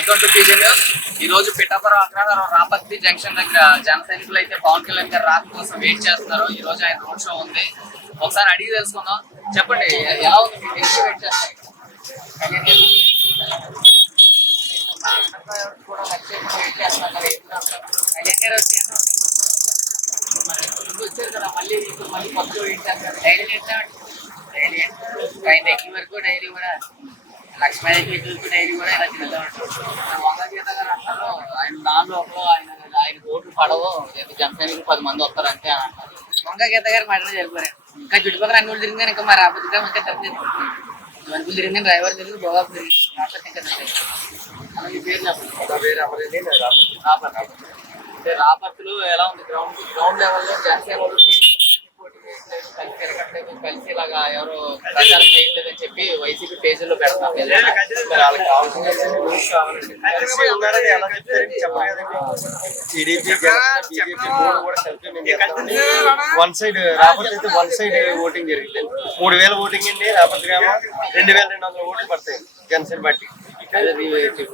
Welcome to PG news. ఈ రోజు పిఠాపురం అగ్రహారం Rapatti junction దగ్గర జన సైనికులు అయితే పవన్ కళ్యాణ్ గారు రాక కోసం వెయిట్ చేస్తున్నారు. ఈ రోజు ఆయన రోడ్ షో ఉంది, ఒకసారి అడిగి తెలుసుకుందాం. చెప్పండి, ఎలా ఉంది మీకు? ఎందుకు వెయిట్ చేస్తారు? వచ్చారు కదా, మళ్ళీ కొత్తగా వెయిట్ చేస్తారు. డైలీ ఎక్కి వరకు డైలీ కూడా లక్ష్మీకి డైరీ కూడా ఇలా తిరుగుతూ ఉంటారు. వంగ గీత గారు అంటారు, ఆయన దాని లోపల ఆయన ఓట్లు పడవు, జనసేనకి 10 మంది వస్తారు అంతే అని అంటారు. వంగ గీత గారు మాటలు జరిపారు. ఇంకా చుట్టుపక్కల అన్ని ఊళ్ళు తిరిగింది, ఇంకా మరి రాబోతుగా ఇంకా తిరిగింది. మనుషులు తిరిగింది, డ్రైవర్ తిరిగింది, భోగాపు తిరిగింది. ఇంకా అలాగే పేరు చెప్పండి. అంటే రాపత్తులు ఎలా ఉంది? గ్రౌండ్ లెవెల్లో జనసేన కలిసి ఇలాగా ఎవరు ప్రచారం చేయట్లేదని చెప్పి వైసీపీ పేజీల్లో పెడతారు. వన్ సైడ్ రాపత్తి అయితే వన్ సైడ్ ఓటింగ్ జరుగుతుంది. 3000 ఓటింగ్ అండి. రాపత్తి గ్రామం 2200 ఓట్లు పడతాయి జనసేన పార్టీ.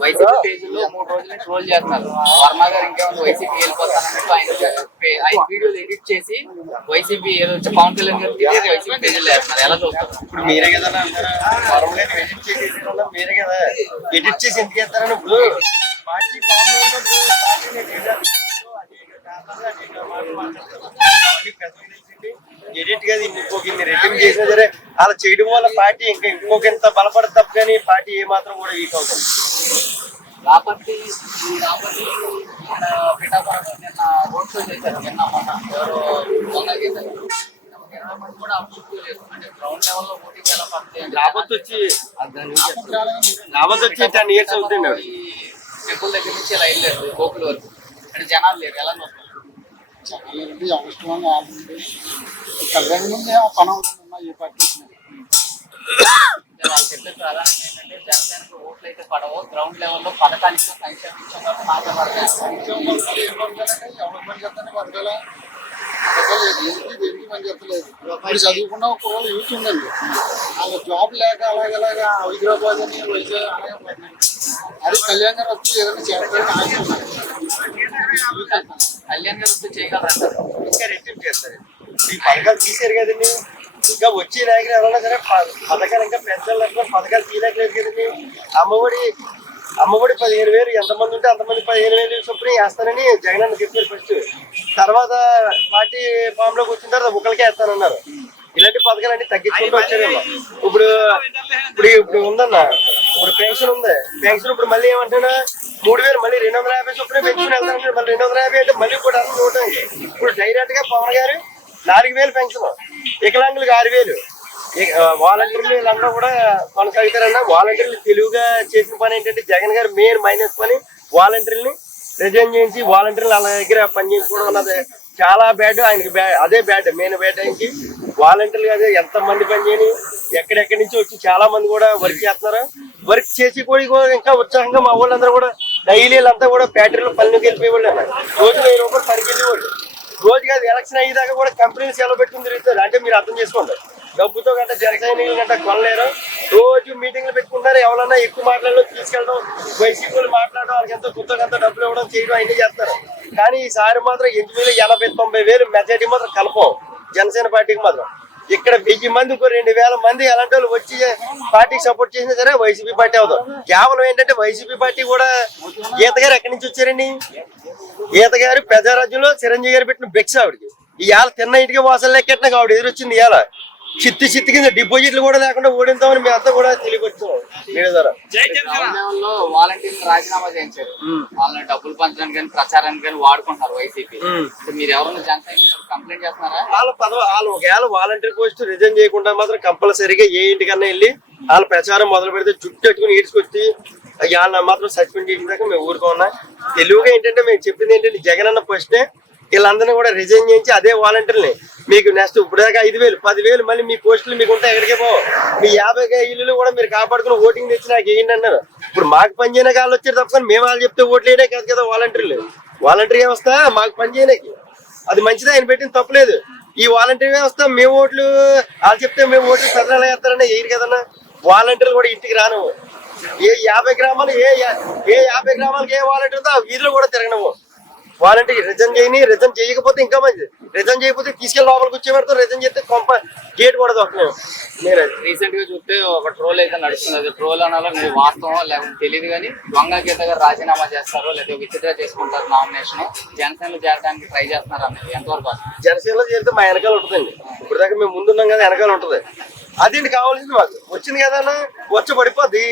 వైసీపీ పేజీలో 3 రోజుల నుంచి ట్రోల్ చేస్తున్నారు. వర్మ గారు ఇంకేమైనా వైసీపీ వెళ్ళిపోతారన్నట్టు ఆయన వీడియోలు ఎడిట్ చేసి వైసీపీ పవన్ కళ్యాణ్ గారు వైసీపీ పేజీలో వేస్తున్నారు. ఎలా చూస్తారు? ఇప్పుడు మీరే కదా ఎడిట్ చేసి మీరే కదా ఎడిట్ చేసి ఎందుకు వేస్తారని. ఇప్పుడు పార్టీ ఎడిట్ కాదు, ఇంకొక రెట్టింగ్ చేసినా సరే అలా చేయడం వల్ల పార్టీ ఇంకా ఇంకొకంత బలపడదు తప్ప, కానీ పార్టీ ఏమాత్రం కూడా వీక్ అవుతుంది. రాపత్తి పిఠాపురం నిన్న రోడ్ షో చేశారు. నిన్న మొన్న ఎవరు కూడా అంటే గ్రౌండ్ లెవెల్లో ఓటింగ్ ఎలా పడుతుంది? రాబోత్ వచ్చి 10 years అవుతుంది. టెంపుల్ దగ్గర నుంచి ఇలా వెళ్ళారు గోకుల వరకు, అంటే జనాలు లేరు. ఎలా చూస్తారు? జనాలు అవసరం కళ్యాణ్ ముందే పని అవుతుంది ఏ పార్టీ. వాళ్ళు చెప్పే ప్రధానం ఏంటంటే జనసేనకు ఓట్లు అయితే పడవు, గ్రౌండ్ లెవెల్లో పథకాలు సంక్షేమించడం మాట్లాడతారు. ఎవరు పని చేస్తానే పథకాలు దేనికి పని చెప్పలేదు. ఇప్పుడు చదువుకున్న ఒక యూత్ ఉందండి, వాళ్ళ జాబ్ లేక అలాగలాగా హైదరాబాద్ అని వైజాగ్ అలాగే పోతున్నాయి. అది కళ్యాణ్ గారు వచ్చి ఏదైనా చేస్తారని ఆశిస్తున్నారు. కళ్యాణ్ గారు వస్తే చేయగలరు, ఇంకా రెట్టింపు చేస్తారు. ఈ పథకాలు తీసారు కదండి, ఇంకా వచ్చే నాయకులు ఎవరైనా సరే పథకాలు ఇంకా పెద్దలు పథకాలు తీయలేకలేదు కదండి. అమ్మఒడి 15,000 ఎంతమంది ఉంటే అంతమంది 15,000 చొప్పున వేస్తానని జగన్ అన్న చెప్పారు ఫస్ట్. తర్వాత పార్టీ ఫామ్ లోకి వచ్చిన తర్వాత ఒకరికే వేస్తానన్నారు. ఇలాంటి పథకాలు అన్ని తగ్గించుకుంటూ వచ్చారేమో. ఇప్పుడు ఉందన్న, ఇప్పుడు పెన్షన్ ఉంది. పెన్షన్ ఇప్పుడు మళ్ళీ ఏమంటున్నా 3,000 మళ్ళీ 250 చొప్పున పెన్షన్ వెళ్తాను. మళ్ళీ 250 అంటే మళ్ళీ కూడా అన్ని చూడటానికి ఇప్పుడు డైరెక్ట్ గా పవన్ గారు 4,000 పెన్షన్, వికలాంగులకు 6,000. వాలంటీర్లు వీళ్ళందరూ కూడా కొనసాగుతారన్న. వాలంటీర్లు తెలుగుగా చేసిన పని ఏంటంటే జగన్ గారు మెయిన్ మైనస్ పని వాలంటీర్ని రిజైన్ చేయించి వాలంటీర్లు వాళ్ళ దగ్గర పని చేసుకోవడం అన్నది చాలా బ్యాడ్. ఆయనకి అదే బ్యాడ్, మెయిన్ బ్యాడ్. ఆయనకి వాలంటీర్లు అదే ఎంతమంది పని చేయని ఎక్కడెక్కడి నుంచి వచ్చి చాలా మంది కూడా వర్క్ చేస్తున్నారు. వర్క్ చేసి కూడా ఇంకా ఉత్సాహంగా మా వాళ్ళందరూ కూడా డైలీ వీళ్ళంతా కూడా ఫ్యాక్టరీలో పనులకు వెళ్ళిపోయేవాళ్ళు అన్నారు. రోజు 1000 రూపాయలు పనికి వెళ్ళేవాళ్ళు. రోజు కాదు, ఎలక్షన్ అయ్యేదాకా కూడా కంపెనీలు సెలవు పెట్టుకుని తిరుగుతారు. అంటే మీరు అర్థం చేసుకోండి, డబ్బుతో గంట జనసైనికులు గంట కొనలేరు. రోజు మీటింగ్లు పెట్టుకుంటారు. ఎవరన్నా ఎక్కువ మాట్లాడడం తీసుకెళ్ళడం, వైసీపీలు మాట్లాడడం, వాళ్ళకి ఎంతో కొత్తగా డబ్బులు ఇవ్వడం చేయడం అన్నీ చేస్తారు. కానీ ఈసారి మాత్రం 8,000-90,000 మెజార్టీ మాత్రం కలపం జనసేన పార్టీకి మాత్రం. ఇక్కడ 1000 మంది 2,000 మంది అలాంటి వాళ్ళు వచ్చి పార్టీకి సపోర్ట్ చేసినా సరే వైసీపీ పార్టీ అవుతాం. కేవలం ఏంటంటే వైసీపీ పార్టీ కూడా గీత గారు ఎక్కడి నుంచి వచ్చారండి? గీత గారు ప్రజారాజ్యంలో చిరంజీవి గారు పెట్టిన బెక్స్ ఆవిడకి. ఇవాళ తిన్న ఇంటికి వాసన లెక్కెట్టినా ఆవిడ ఎదురొచ్చింది. ఇవాళ చిత్తి కింద డిపాజిట్లు కూడా లేకుండా ఓడిందామని మేము అంతా కూడా తెలియకొచ్చాం. వాలంటీర్లు రాజీనామా చేయించారు. వాళ్ళని డబ్బులు పంచడానికి కానీ ప్రచారానికి కానీ వాడుకుంటారు వైసీపీ. మీరు ఎవరైనా జనసేన కంప్లైంట్ చేస్తున్నారా? వాళ్ళు ఒకవేళ వాలంటీర్ పోస్ట్ రిజైన్ చేయకుండా మాత్రం కంపల్సరీగా ఏ ఇంటికన్నా వెళ్ళి వాళ్ళ ప్రచారం మొదలు పెడితే జుట్టు పెట్టుకుని ఈడ్చుకొచ్చి వాళ్ళని మాత్రం సస్పెండ్ చేసిన దాకా మేము ఊరుకోన్నా. తెలుగుగా ఏంటంటే మేము చెప్పింది ఏంటంటే జగన్ అన్న ఫస్టే వీళ్ళందరినీ కూడా రిజైన్ చేయించి అదే వాలంటీర్ని మీకు నెక్స్ట్ ఇప్పుడు దాకా 5,000 10,000 మళ్ళీ మీ పోస్టులు మీకు ఉంటాయి. ఎక్కడికే పో, మీ 50 ఇల్లులు కూడా మీరు కాపాడుకుని ఓటింగ్ తెచ్చి నాకు వేయండి అన్నారు. ఇప్పుడు మాకు పని చేయని వాళ్ళు వచ్చారు తప్ప మేము వాళ్ళు చెప్తే ఓట్లు వేయడే కాదు కదా. వాలంటీర్ వ్యవస్థ మాకు పని చేయడానికి అది మంచిది, ఆయన పెట్టిన తప్పలేదు. ఈ వాలంటీర్ వ్యవస్థ మేము ఓట్లు వాళ్ళు చెప్తే మేము ఓట్లు పెద్దలు వేస్తారన్నా వేయరు కదన్నా. వాలంటీర్లు కూడా ఇంటికి రాను, ఏ 50 గ్రామాలు ఏ 50 గ్రామాలకి ఏ వాలంటీర్ ఉందో ఆ వీధిలో కూడా తిరగనము. వాలంటీర్ రిజన్ చేయకపోతే ఇంకా మంచిది. రిజన్ చేయకపోతే తీసుకెళ్ళి లోపలికి వచ్చే పెడతాం. రిజన్ చేస్తే కొంప గేట్ కూడా దొక్కలేము. రీసెంట్ గా చూస్తే ఒక ట్రోల్ అయితే నడుస్తుంది. అది ట్రోల్ అనాలో మీరు వాస్తవం లేకపోతే తెలియదు కానీ వంగా గీత గారు రాజీనామా చేస్తారో లేదా విత్డ్రా చేసుకుంటారు నామినేషన్, జనసేనలో చేరడానికి ట్రై చేస్తున్నారు అన్నది ఎంతవరకు? జనసేనలో చేరితే మా వెనకాల ఉంటుందండి. ఇప్పుడు దాకా మేము ముందున్నాం కదా, వెనకాల ఉంటుంది. అదేంటి కావాల్సింది మాకు వచ్చింది కదా, వచ్చి పడిపోద్ది.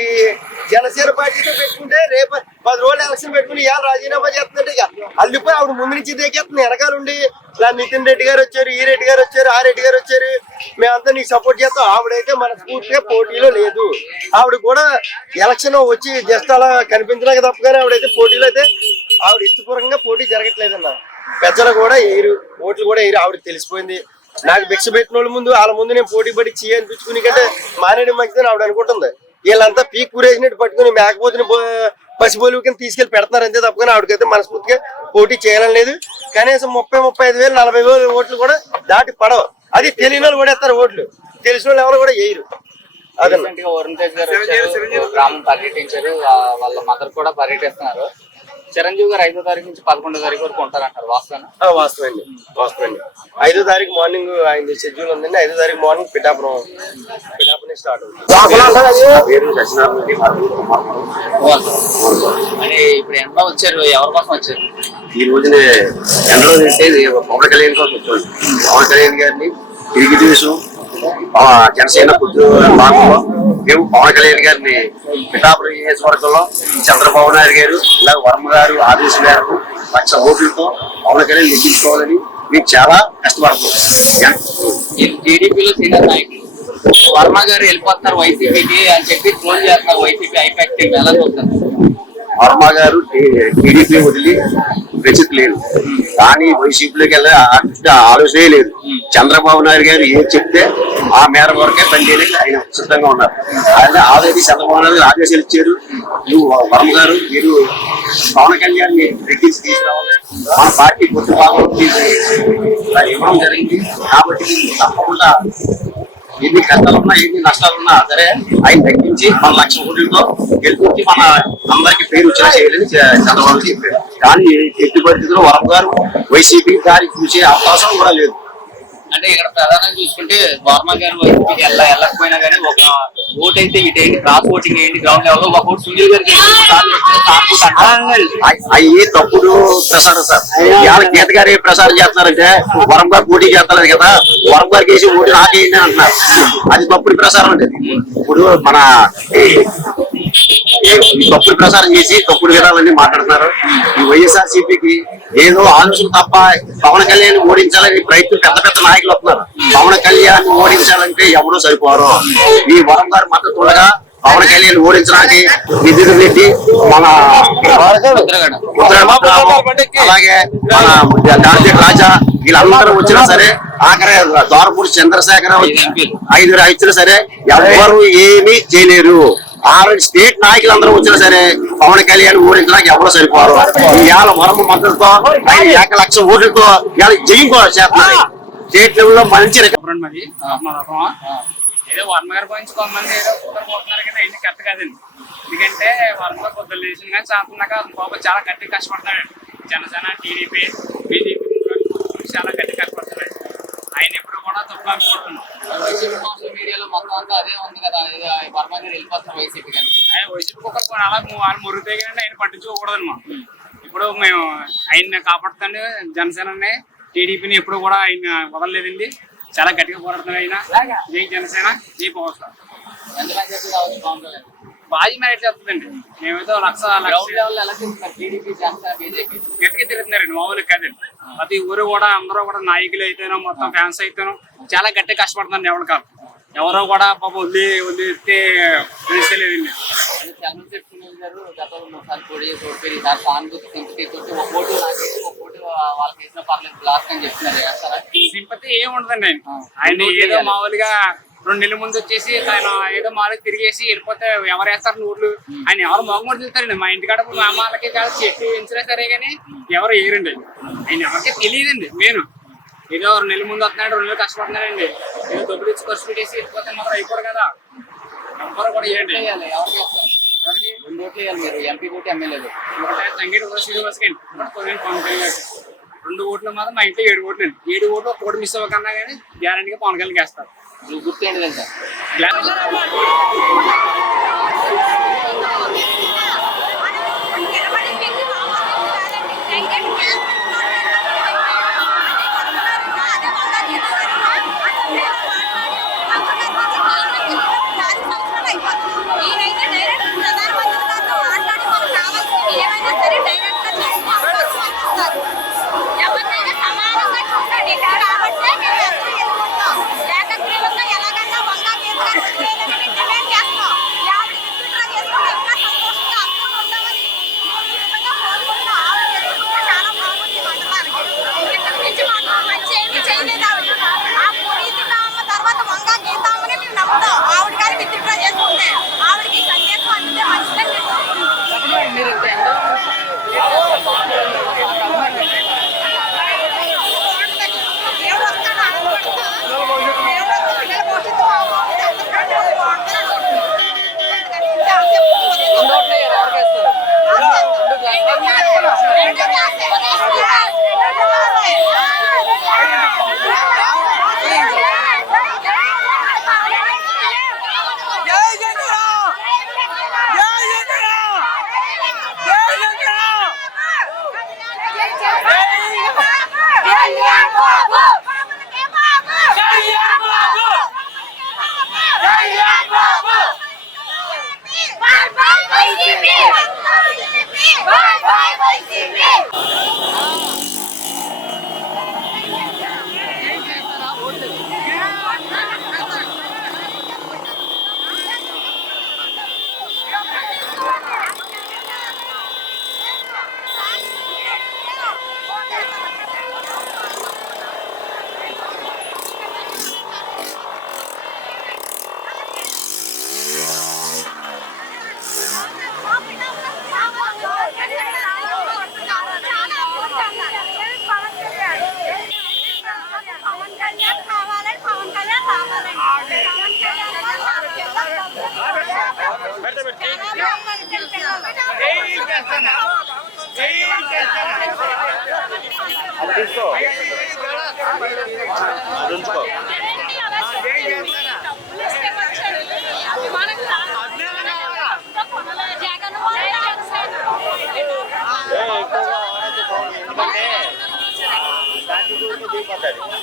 జనసేన పార్టీతో పెట్టుకుంటే రేపు 10 రోజులు ఎలక్షన్ పెట్టుకుని ఇవాళ రాజీనామా చేస్తుందంటే ఇక అల్లిపోయి ఆవిడ ముందు నుంచి దిగేస్తుంది. వెనకాల ఉండి నితిన్ రెడ్డి గారు వచ్చారు, ఈ రెడ్డి గారు వచ్చారు, ఆ రెడ్డి గారు వచ్చారు, మేమంతా నీకు సపోర్ట్ చేస్తాం. ఆవిడైతే మన పూర్తిగా పోటీలో లేదు. ఆవిడ కూడా ఎలక్షన్ వచ్చి జస్ట్ అలా కనిపించడానికి తప్పగానే ఆవిడైతే పోటీలో అయితే ఆవిడ ఇష్టపూర్వకంగా పోటీ జరగట్లేదన్న. పెద్దలు కూడా వేయరు, ఓట్లు కూడా వేయరు. ఆవిడకి తెలిసిపోయింది. నాకు భిక్ష పెట్టిన వాళ్ళ ముందు వాళ్ళ ముందు నేను పోటీ పడి చీ అనిపించుకుని కంటే మానేయడం మంచిదని ఆవిడ అనుకుంటుంది. వీళ్ళంతా పీక్ కూరేసినట్టు పట్టుకుని మేకపోతుని పసిబోలు కింద తీసుకెళ్లి పెడుతున్నారు అంతే తప్పగానే ఆవిడకైతే మనస్ఫూర్తిగా పోటీ చేయాలని లేదు. కనీసం 30-35 వేలు 40,000 ఓట్లు కూడా దాటి పడవు. అది తెలియని వాళ్ళు కూడా వేస్తారు ఓట్లు, తెలిసిన వాళ్ళు ఎవరు కూడా వేయరు. అదే వరుణ్ తేజ్ గారు వచ్చారు, గ్రామం పర్యటించారు, వాళ్ళ మదర్ కూడా పర్యటిస్తున్నారు. చిరంజీవి గారు 5వ తారీఖు నుంచి 11వ తారీఖు వరకు ఉంటారంటారు, వాస్తవం? వాస్తవండి. 5వ తారీఖు మార్నింగ్ ఆయన షెడ్యూల్ ఉందండి. 5వ తారీఖు మార్నింగ్ పిఠాపురం స్టార్ట్ అవుతుంది. అంటే ఇప్పుడు ఎండలో వచ్చారు, ఎవరి కోసం వచ్చారు? ఈ రోజునే ఎండలో తింటే పవన్ కళ్యాణ్ కోసం వచ్చాడు. పవన్ కళ్యాణ్ గారిని తిరిగి తీసు జనసేన పొద్దు భాగంలో మేము పవన్ కళ్యాణ్ గారిని పిఠాపురం నియోజకవర్గంలో చంద్రబాబు నాయుడు గారు ఇలా వర్మ గారు ఆదేశం మేరకు 1,00,000 ఓట్లతో పవన్ కళ్యాణ్ లెక్కించుకోవాలని మేము చాలా కష్టపడుతున్నాం. టీడీపీలో సీనియర్ నాయకులు వర్మ గారు వెళ్ళిపోతున్నారు వైసీపీకి అని చెప్పి ట్రోల్ చేస్తున్నారు. వైసీపీ ఐపాక్ టీం ఎలా చూస్తారు? వర్మ గారు టీడీపీ వదిలి ప్రసిద్ధి లేదు, కానీ వైసీపీలోకి వెళ్ళే ఆలోచనే లేదు. చంద్రబాబు నాయుడు గారు ఏం చెప్తే ఆ మేర వరకే పనిచేయడానికి ఆయన సిద్ధంగా ఉన్నారు. ఆయన ఆల్రెడీ చంద్రబాబు నాయుడు గారు ఆదేశాలు ఇచ్చారు. నువ్వు వర్మ గారు మీరు పవన్ కళ్యాణ్ రెడ్డిస్ తీసుకురావాలి, మన పార్టీ కొద్ది భాగం ఇవ్వడం జరిగింది. కాబట్టి తప్పకుండా ఎన్ని కష్టాలున్నా ఎన్ని నష్టాలున్నా సరే ఆయన తగ్గించి మన 1,00,000 ఓట్లతో గెలిపించి మన అందరికి పేరు వచ్చేలా చేయాలని చంద్రబాబు చెప్పారు. కానీ ఎట్టి పరిస్థితుల్లో వరం గారు వైసీపీ గారి చూసే అవకాశం కూడా లేదు. అంటే ఇక్కడ ప్రధానంగా చూసుకుంటే వర్మ గారు వైసీపీకి వెళ్ళకపోయినా కానీ ఒక ఓట్ అయితే ఇటేంటి క్రాస్ ఓటింగ్ ఏంటి గ్రౌండ్ లెవెల్ ఒక ఓటు సునీల్ గారికి అయ్యి తప్పుడు ప్రసారం సార్. ఇవాళ గీత గారు ఏ ప్రసారం చేస్తున్నారంటే వరం గారు పోటీ చేస్తున్నారు కదా, వరం గారికి వేసి ఓటు నాకేయండి అంటున్నారు. అది తప్పుడు ప్రసారం అంటే ఇప్పుడు మన తప్పుడు ప్రసారం చేసి తప్పుడు విధాలన్నీ మాట్లాడుతున్నారు. ఈ వైఎస్ఆర్సీపీకి ఏదో ఆలోచన తప్ప పవన్ కళ్యాణ్ ఓడించాలని ప్రయత్నం పెద్ద పెద్ద నాయకులు వస్తున్నారు. పవన్ కళ్యాణ్ ఓడించాలంటే ఎవరూ సరిపోరు. ఈ వరం గారు మద్దతు ఉండగా పవన్ కళ్యాణ్ ఓడించడానికి నిధులు పెట్టి మన అలాగే మన రాజా వీళ్ళందరూ వచ్చినా సరే ఆఖరి దోరపూడి చంద్రశేఖర్ 5 ఇచ్చినా సరే ఎవరు ఏమీ చేయలేరు. 6 స్టేట్ నాయకులందరూ వచ్చినా సరే పవన్ కళ్యాణ్ ఓడించడానికి ఎవరు సరిపోరు. ఇవాళ వరమ మద్దతుతో 1,00,000 ఓట్లతో ఇవాళ జయం కూడా చేస్తున్నారు. స్టేట్ లెవెల్లో మంచి ఏదో వర్మ గారి గురించి కొంతమంది ఏదో పోతున్నారు కదా, అన్ని కరెక్ట్ కాదండి. ఎందుకంటే వర్మ గారు పొద్దున్న లేచిన కానీ సాగుతున్నాక బాబు చాలా గట్టిగా కష్టపడతాడు. జనసేన టీడీపీ బీజేపీ చాలా గట్టిగా కష్టపడతాడు. ఆయన ఎప్పుడు కూడా తప్పు అనుకుంటున్నాం. వైసీపీ సోషల్ మీడియాలో మొత్తం అంతా అదే ఉంది కదా, వర్మ గారు వెళ్ళిపోతున్నారు వైసీపీ కానీ. ఆయన వైసీపీ ఒక అలా వాళ్ళు మురుగుతాయి కానీ ఆయన పట్టించుకోకూడదు. ఇప్పుడు మేము ఆయన్ని కాపాడుతాండి, జనసేనని టీడీపీని ఎప్పుడు కూడా ఆయన వదలలేదండి. చాలా గట్టిగా పోరాడుతున్నారు ఆయన. జై జనసేన, జై పవర్ స్టార్. బాజీ మ్యారేజ్ చేస్తుందండి. మేమైతే గట్టిగా తిరుగుతున్నారండి, మామూలుగా కాదండి. ప్రతి ఊరు కూడా అందరూ కూడా నాయకులు అయితేనో మొత్తం ఫ్యాన్స్ అయితేనో చాలా గట్టిగా కష్టపడుతున్నారు. ఎవరు కాదు ఎవరో కూడా పాప వదిలిస్తే తెలియలేదండి. సింపతి ఏమి ఉండదండి. ఆయన ఏదో మామూలుగా 2 నెలల ముందు వచ్చేసి ఆయన ఏదో మామూలుగా తిరిగేసి వెళ్ళిపోతే ఎవరు వేస్తారు నోట్లు. ఆయన ఎవరు మొగమూడు తిరుగుతారండి. మా ఇంటికాడ మా అమ్మకి కాదు చెట్టు పెంచినా సరే కానీ ఎవరు వేయరండి. ఆయన ఎవరికి తెలియదండి. నేను ఏదో 2 నెలల ముందు వస్తున్నాడు, 2 నెలలు కష్టపడుతున్నాడండి. ఏదో డబ్బులు ఇచ్చి ఖర్చు పెట్టేసి వెళ్ళిపోతే మాత్రం అయిపోడు కదా. ఎవరు కూడా ఏంటి రెండు ఓట్లు వేయాలి మీరు, ఎంపీ ఓటు ఎమ్మెల్యేలు. ఒకటే తంగేడు శ్రీనివాస్కి అండి, పవన్ కళ్యాణ్ గారు. 2 ఓట్లు మాత్రం మా ఇంట్లో 7 ఓట్లు అండి. 7 ఓట్లు ఒక ఓటు మిస్ అవ్వకన్నా కానీ గ్యారంటీగా పవన్ కళ్యాణ్ వేస్తారు. నువ్వు గుర్తు ఏంటంటే మీరు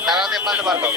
తర్వాత ఇబ్బంది పడతాం.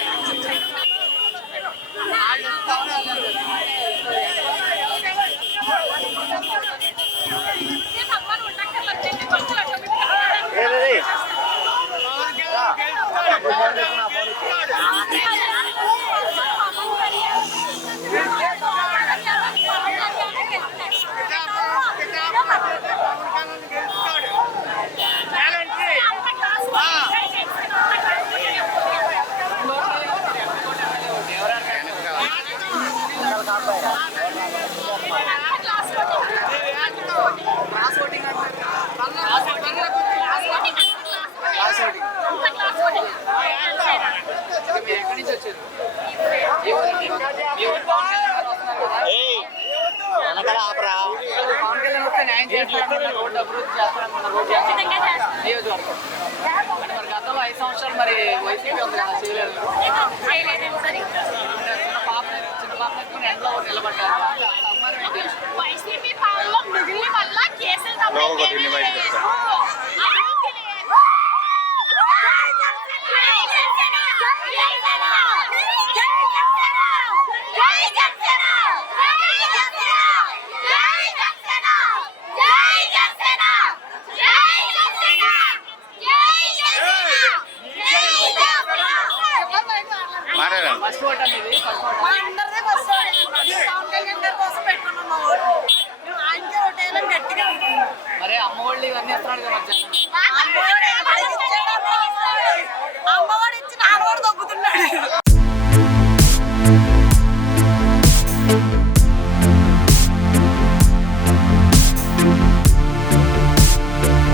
ఎక్కడి నుంచి వచ్చారు? పవన్ కళ్యాణ్ వస్తే న్యాయం చేస్తారనుకున్న రోడ్డు అభివృద్ధి చేస్తారనుకున్న రోడ్డు నియోజకవర్గం అంటే మరి గతంలో 5 సంవత్సరాలు మరి వైసీపీ ఉంది కదా, చేయలేదు. చిన్న పాప ఎత్తుకుని ఎండలో నిలబడ్డారు. అమ్మాయి ఏంటి? వైసీపీ పాలనలో మిగిలిన వల్ల కేసులు తప్ప ఫస్ట్ ఓట్ అనేది మరి అమ్మ వాళ్ళు ఇవన్నీ ఎత్తున్నాడు కదా.